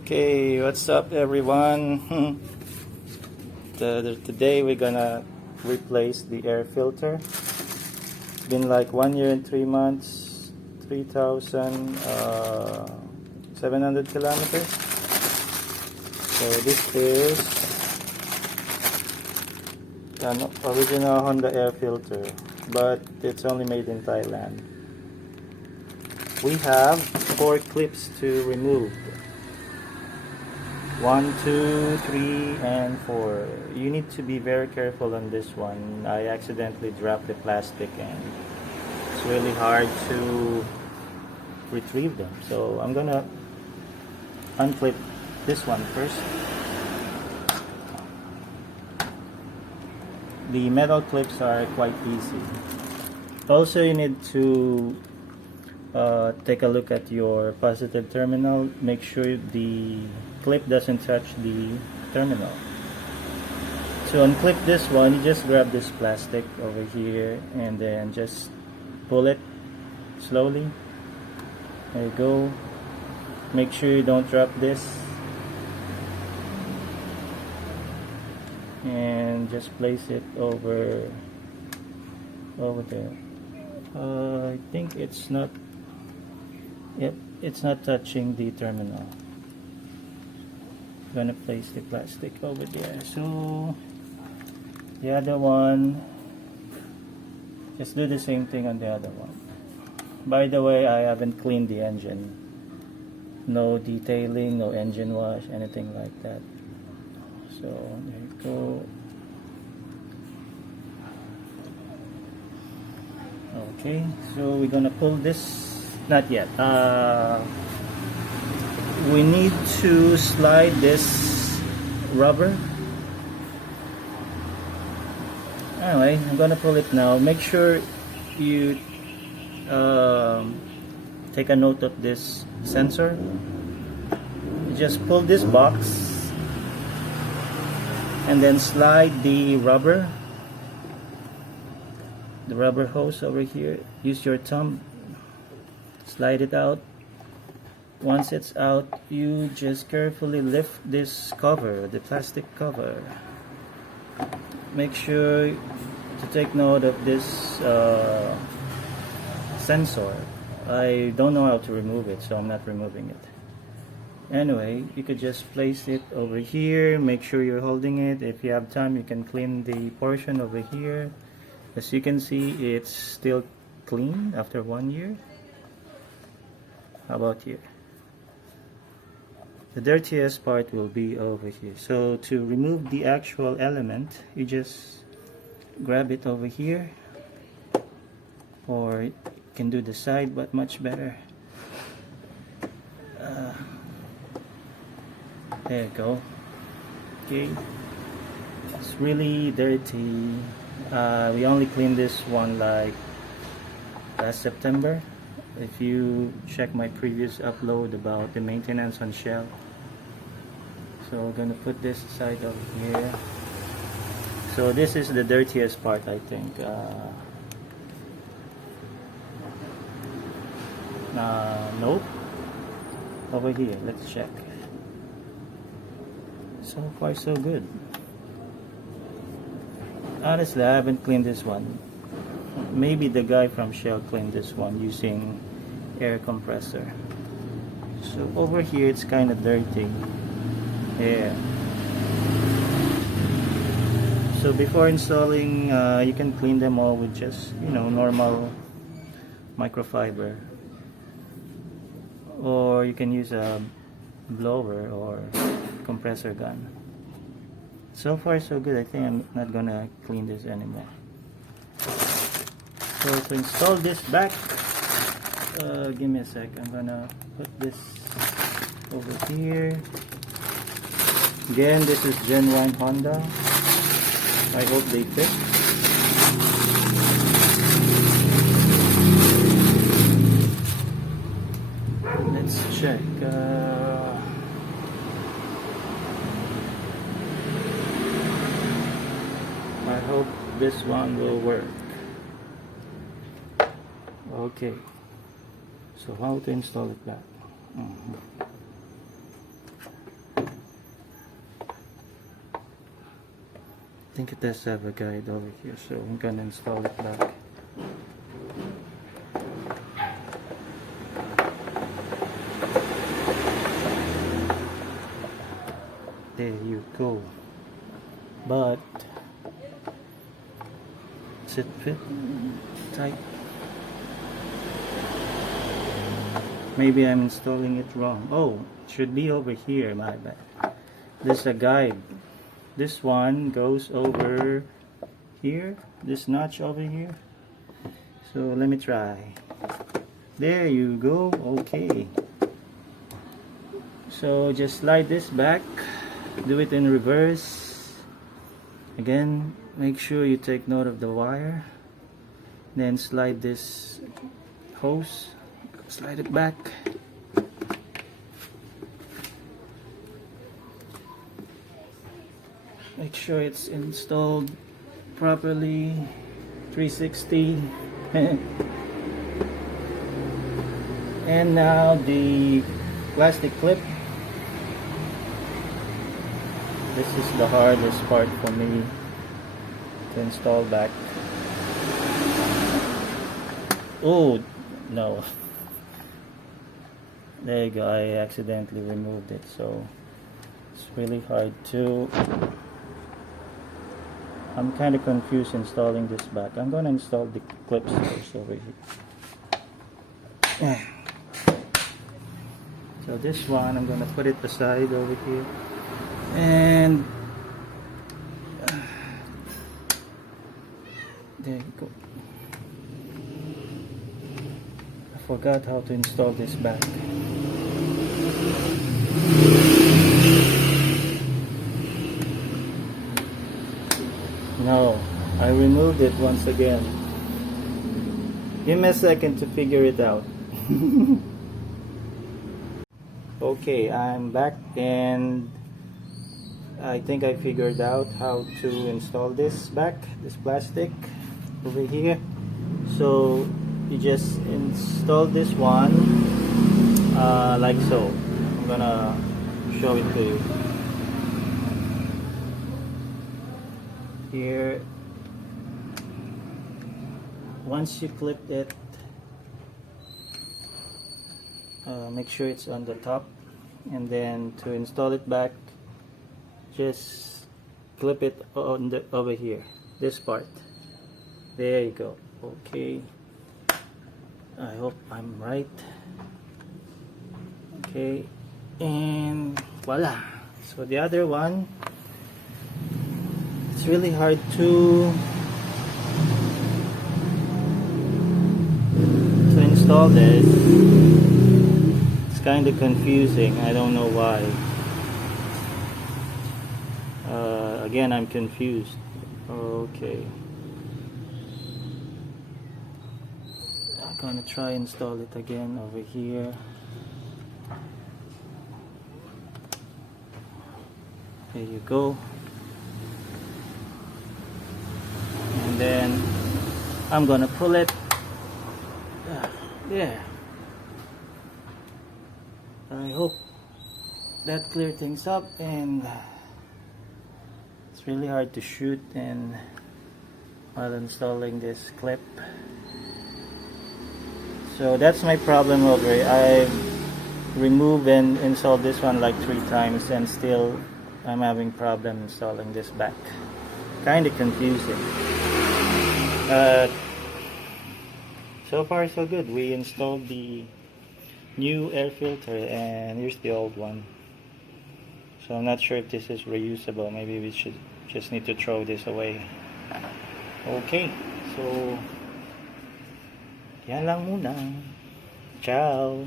Okay, what's up everyone? Today we're gonna replace the air filter. It's been like 1 year and 3 months, 3,700 kilometers. So this is an original Honda air filter, but it's only made in Thailand. We have 4 clips to remove. 1, 2, 3, and 4. You need to be very careful on this one. I accidentally dropped the plastic and it's really hard to retrieve them. So I'm gonna unclip this one first. The metal clips are quite easy. Also, you need to take a look at your positive terminal. Make sure the clip doesn't touch the terminal. To unclip this one, you just grab this plastic over here and then just pull it slowly. There you go. Make sure you don't drop this, and just place it over there. I think it's not. Yep, it's not touching the terminal. I'm gonna place the plastic over there. So the other one, just do the same thing on the other one. By the way, I haven't cleaned the engine. No detailing, no engine wash, anything like that. So there you go. Okay, so we're gonna pull this. Not yet. We need to slide this rubber. Anyway, I'm gonna pull it now. Make sure you take a note of this sensor. You just pull this box and then slide the rubber hose over here. Use your thumb. Slide it out. Once it's out, you just carefully lift this cover, the plastic cover. Make sure to take note of this sensor. I don't know how to remove it, so I'm not removing it. Anyway, you could just place it over here. Make sure you're holding it. If you have time, you can clean the portion over here. As you can see, it's still clean after 1 year. How about here? The dirtiest part will be over here. So to remove the actual element, you just grab it over here, or you can do the side, but much better. There you go. Okay, it's really dirty. We only cleaned this one like last September. If you check my previous upload about the maintenance on Shell. So we're gonna put this aside over here. So this is the dirtiest part, I think. Nope. Over here, let's check. So far so good. Honestly, I haven't cleaned this one. Maybe the guy from Shell cleaned this one using air compressor. So over here it's kind of dirty. Yeah. So before installing, you can clean them all with just, normal microfiber, or you can use a blower or compressor gun. So far so good. I think I'm not gonna clean this anymore. So to install this back, give me a sec. I'm gonna put this over here. Again, this is Gen 1 Honda. I hope they fit. Let's check. I hope this one will work. Okay, so how to install it back? think it does have a guide over here, so I'm gonna install it back. There you go. But does it fit tight? Maybe I'm installing it wrong. Oh, it should be over here, my bad. This is a guide. This one goes over here, this notch over here. So let me try. There you go. Okay. So just slide this back, do it in reverse. Again, make sure you take note of the wire. Then slide this hose, slide it back. Make sure it's installed properly, 360. And now the plastic clip. This is the hardest part for me to install back. Oh no, there you go, I accidentally removed it, so it's really hard to. I'm kind of confused installing this back. I'm going to install the clips first over here. So this one, I'm going to put it aside over here. And there you go. I forgot how to install this back. No, I removed it once again. Give me a second to figure it out. Okay, I'm back and I think I figured out how to install this back, this plastic over here. So you just install this one like so. I'm gonna show it to you. Here, once you clip it, make sure it's on the top, and then to install it back, just clip it on the over here, this part. There you go. Okay, I hope I'm right. Okay, and voila. So the other one, it's really hard to install this. It's kind of confusing. I don't know why. Again, I'm confused. Okay, I'm gonna try install it again over here. There you go. And then I'm gonna pull it. There. I hope that cleared things up, and it's really hard to shoot and while installing this clip. So that's my problem over here. I've removed and installed this one like 3 times and still I'm having problem installing this back. Kind of confusing. So far so good. We installed the new air filter and here's the old one. So I'm not sure if this is reusable. Maybe we should just need to throw this away. Okay, so yan lang muna. Ciao.